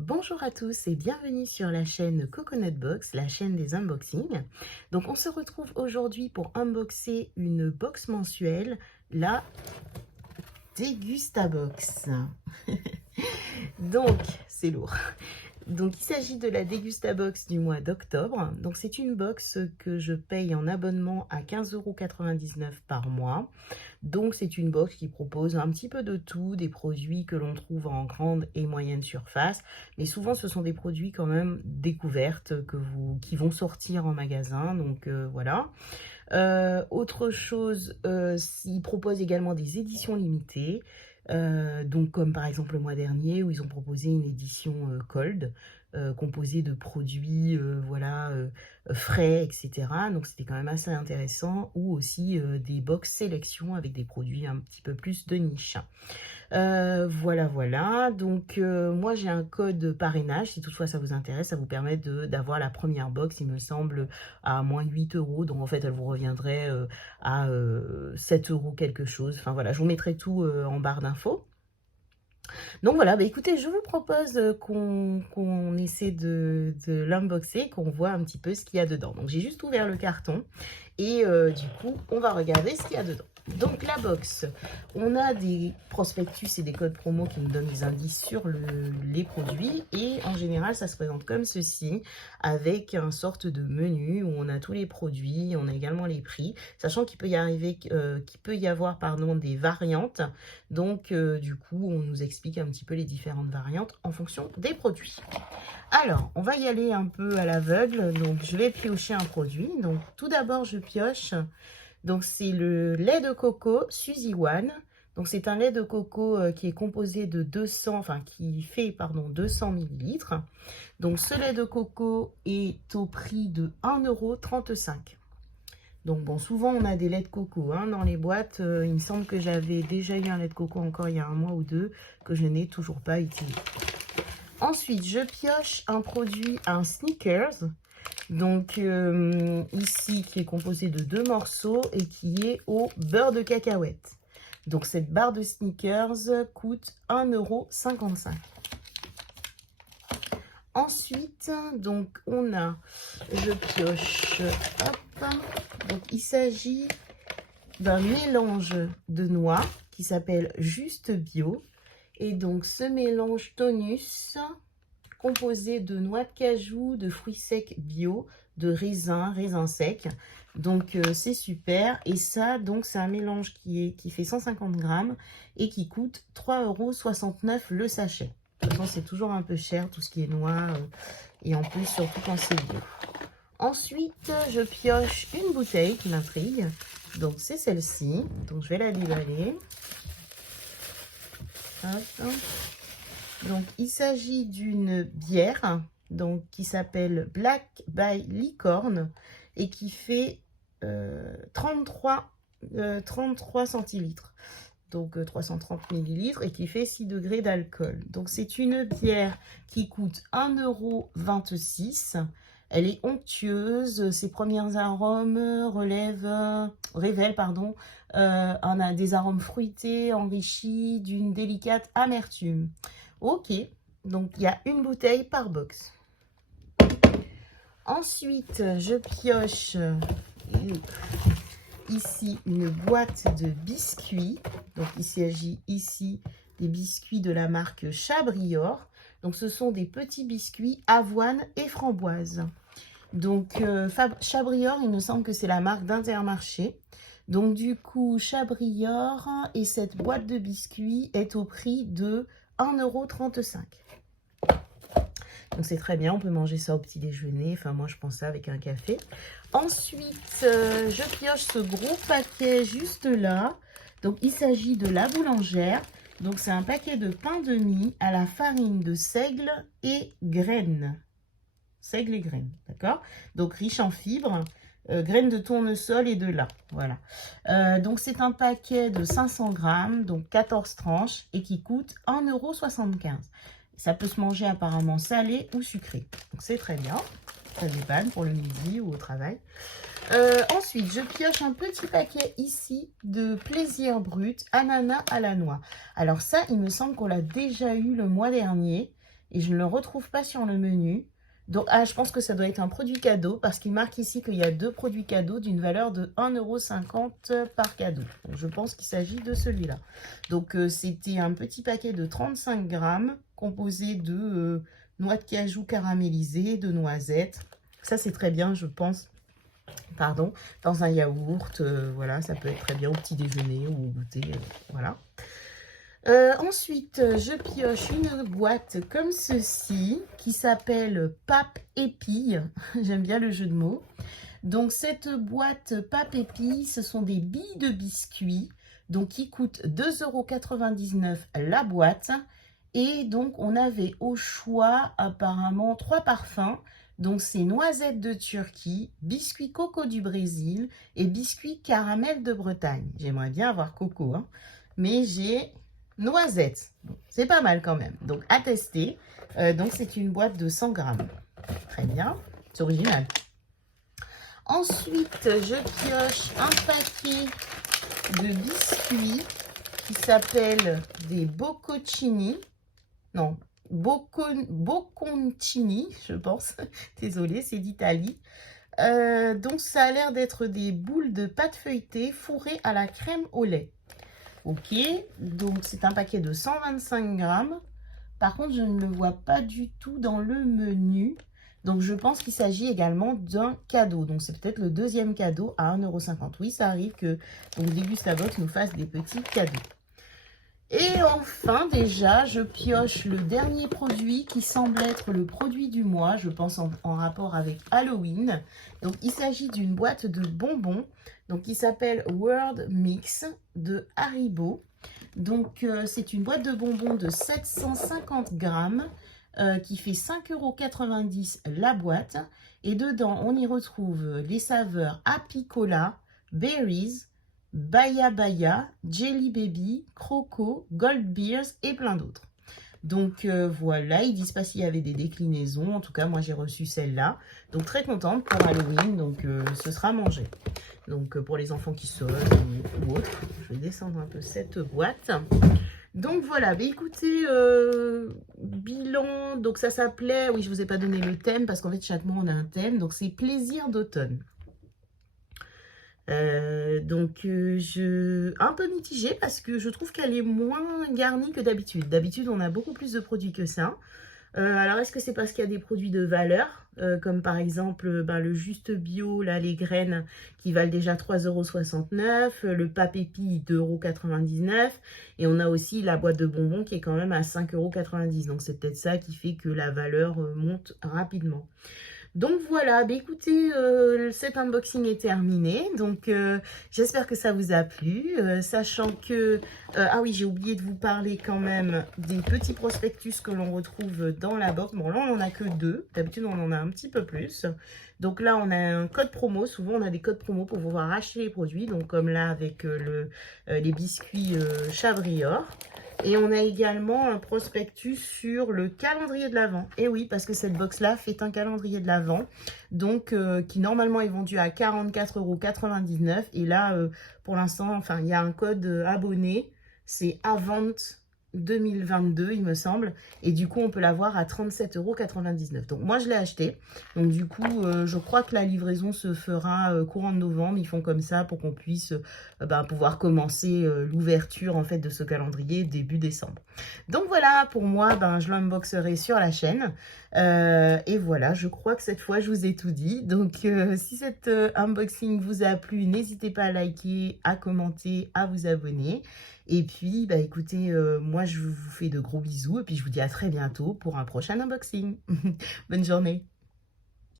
Bonjour à tous et bienvenue sur la chaîne Coconut Box, la chaîne des unboxings. Donc on se retrouve aujourd'hui pour unboxer une box mensuelle, la Dégustabox. Donc c'est lourd. Donc il s'agit de la Dégustabox du mois d'octobre. Donc c'est une box que je paye en abonnement à 15,99 € par mois. Donc c'est une box qui propose un petit peu de tout, des produits que l'on trouve en grande et moyenne surface. Mais souvent ce sont des produits quand même découvertes qui vont sortir en magasin. Donc voilà. Autre chose, ils proposent également des éditions limitées. Donc comme par exemple le mois dernier où ils ont proposé une édition Cold, composée de produits voilà, frais, etc. Donc c'était quand même assez intéressant. Ou aussi des box sélection avec des produits un petit peu plus de niche. Voilà. Donc moi j'ai un code parrainage, si toutefois ça vous intéresse, ça vous permet d'avoir la première box, il me semble, à moins 8 €. Donc en fait elle vous reviendrait à 7 € quelque chose. Enfin voilà, je vous mettrai tout en barre d'infos. Donc voilà, bah écoutez, je vous propose qu'on essaie de l'unboxer, qu'on voit un petit peu ce qu'il y a dedans. Donc j'ai juste ouvert le carton et du coup, on va regarder ce qu'il y a dedans. Donc la box, on a des prospectus et des codes promo qui nous donnent des indices sur les produits. Et en général, ça se présente comme ceci, avec un sorte de menu où on a tous les produits, on a également les prix, sachant qu'il peut y avoir pardon, des variantes. Donc du coup, on nous explique un petit peu les différentes variantes en fonction des produits. Alors, on va y aller un peu à l'aveugle. Donc, je vais piocher un produit. Donc, tout d'abord, je pioche. Donc, c'est le lait de coco Suzy One. Donc, c'est un lait de coco qui est composé de 200 millilitres. Donc, ce lait de coco est au prix de 1,35 €. Donc, bon, souvent, on a des laits de coco dans les boîtes. Il me semble que j'avais déjà eu un lait de coco encore il y a un mois ou deux que je n'ai toujours pas utilisé. Ensuite, je pioche un produit, un Snickers. Donc ici, qui est composé de 2 morceaux et qui est au beurre de cacahuète. Donc cette barre de Snickers coûte 1,55 €. Ensuite, donc je pioche, hop. Donc il s'agit d'un mélange de noix qui s'appelle Juste Bio. Et donc ce mélange tonus, composé de noix de cajou, de fruits secs bio, de raisins secs. Donc c'est super. Et ça, donc c'est un mélange qui fait 150 grammes et qui coûte 3,69 € le sachet. De toute façon, c'est toujours un peu cher tout ce qui est noix et en plus surtout quand c'est bio. Ensuite, je pioche une bouteille qui m'intrigue. Donc c'est celle-ci. Donc je vais la déballer. Hop. Donc, il s'agit d'une bière donc, qui s'appelle Black by Licorne et qui fait 33 centilitres. Donc 330 millilitres et qui fait 6 degrés d'alcool. Donc c'est une bière qui coûte 1,26 €. Elle est onctueuse, ses premiers arômes révèlent des arômes fruités enrichis d'une délicate amertume. Ok, donc il y a une bouteille par box. Ensuite, je pioche ici une boîte de biscuits. Donc il s'agit ici des biscuits de la marque Chabrior. Donc ce sont des petits biscuits avoine et framboise. Donc Chabrior, il me semble que c'est la marque d'Intermarché. Donc du coup, Chabrior et cette boîte de biscuits est au prix de 1,35 €. Donc c'est très bien, on peut manger ça au petit déjeuner. Enfin moi je pense ça avec un café. Ensuite, je pioche ce gros paquet juste là. Donc il s'agit de La Boulangère. Donc c'est un paquet de pain de mie à la farine de seigle et graines. Seigle et graines, d'accord? Donc riche en fibres, graines de tournesol et de lin, voilà. Donc c'est un paquet de 500 grammes, donc 14 tranches, et qui coûte 1,75 €. Ça peut se manger apparemment salé ou sucré, donc c'est très bien. Ça dépanne pour le midi ou au travail. Ensuite, je pioche un petit paquet ici de Plaisir Brut, ananas à la noix. Alors ça, il me semble qu'on l'a déjà eu le mois dernier. et je ne le retrouve pas sur le menu. Donc, ah, je pense que ça doit être un produit cadeau parce qu'il marque ici qu'il y a 2 produits cadeaux d'une valeur de 1,50 € par cadeau. Donc, je pense qu'il s'agit de celui-là. Donc, c'était un petit paquet de 35 grammes composé de noix de cajou caramélisées, de noisettes. Ça, c'est très bien, je pense. Pardon, dans un yaourt, voilà, ça peut être très bien au petit déjeuner ou au goûter, voilà. Ensuite, je pioche une boîte comme ceci qui s'appelle Pape Épille. J'aime bien le jeu de mots. Donc, cette boîte Pape Épille, ce sont des billes de biscuits donc qui coûtent 2,99 € la boîte. Et donc, on avait au choix apparemment 3 parfums. Donc, c'est noisettes de Turquie, biscuits coco du Brésil et biscuits caramel de Bretagne. J'aimerais bien avoir coco, hein, mais j'ai noisettes. C'est pas mal quand même. Donc, à tester. Donc, c'est une boîte de 100 grammes. Très bien. C'est original. Ensuite, je pioche un paquet de biscuits qui s'appelle des bocconcini. Non, bocconcini, je pense. Désolée, c'est d'Italie. Donc, ça a l'air d'être des boules de pâte feuilletée fourrées à la crème au lait. Ok, donc c'est un paquet de 125 grammes. Par contre, je ne le vois pas du tout dans le menu. Donc, je pense qu'il s'agit également d'un cadeau. Donc, c'est peut-être le deuxième cadeau à 1,50 €. Oui, ça arrive que Degustabox nous fasse des petits cadeaux. Et enfin, déjà, je pioche le dernier produit qui semble être le produit du mois, je pense en rapport avec Halloween. Donc, il s'agit d'une boîte de bonbons donc, qui s'appelle World Mix de Haribo. Donc, c'est une boîte de bonbons de 750 grammes qui fait 5,90 € la boîte. Et dedans, on y retrouve les saveurs Happy Cola, Berries, Baya Baya, Jelly Baby, Croco, Gold Beers et plein d'autres. Donc voilà, ils disent pas s'il y avait des déclinaisons. En tout cas, moi j'ai reçu celle-là. Donc très contente pour Halloween. Donc ce sera mangé. Donc pour les enfants qui sonnent ou autres. Je vais descendre un peu cette boîte. Donc voilà, bah, écoutez, bilan, donc ça s'appelait, oui je vous ai pas donné le thème parce qu'en fait chaque mois on a un thème. Donc c'est plaisir d'automne. Un peu mitigée parce que je trouve qu'elle est moins garnie que d'habitude. D'habitude, on a beaucoup plus de produits que ça. Alors, est-ce que c'est parce qu'il y a des produits de valeur, comme par exemple le Juste Bio, là, les graines qui valent déjà 3,69 €, le Papépi 2,99 € et on a aussi la boîte de bonbons qui est quand même à 5,90 €. Donc, c'est peut-être ça qui fait que la valeur monte rapidement. Donc voilà, bah écoutez, cet unboxing est terminé. Donc j'espère que ça vous a plu. Sachant que, ah oui, j'ai oublié de vous parler quand même des petits prospectus que l'on retrouve dans la box. Bon, là, on n'en a que 2. D'habitude, on en a un petit peu plus. Donc là, on a un code promo. Souvent, on a des codes promo pour pouvoir acheter les produits. Donc comme là, avec les biscuits Chabrior. Et on a également un prospectus sur le calendrier de l'Avent. Et oui, parce que cette box-là fait un calendrier de l'Avent, donc qui normalement est vendu à 44,99 €. Et là, pour l'instant, enfin, il y a un code abonné, c'est Avant 2022, il me semble. Et du coup, on peut l'avoir à 37,99 €. Donc, moi, je l'ai acheté. Donc, du coup, je crois que la livraison se fera courant de novembre. Ils font comme ça pour qu'on puisse pouvoir commencer l'ouverture, en fait, de ce calendrier début décembre. Donc, voilà, pour moi, je l'unboxerai sur la chaîne. Et voilà, je crois que cette fois, je vous ai tout dit. Donc, si cet unboxing vous a plu, n'hésitez pas à liker, à commenter, à vous abonner. Et puis, écoutez, moi, je vous fais de gros bisous et puis je vous dis à très bientôt pour un prochain unboxing. Bonne journée.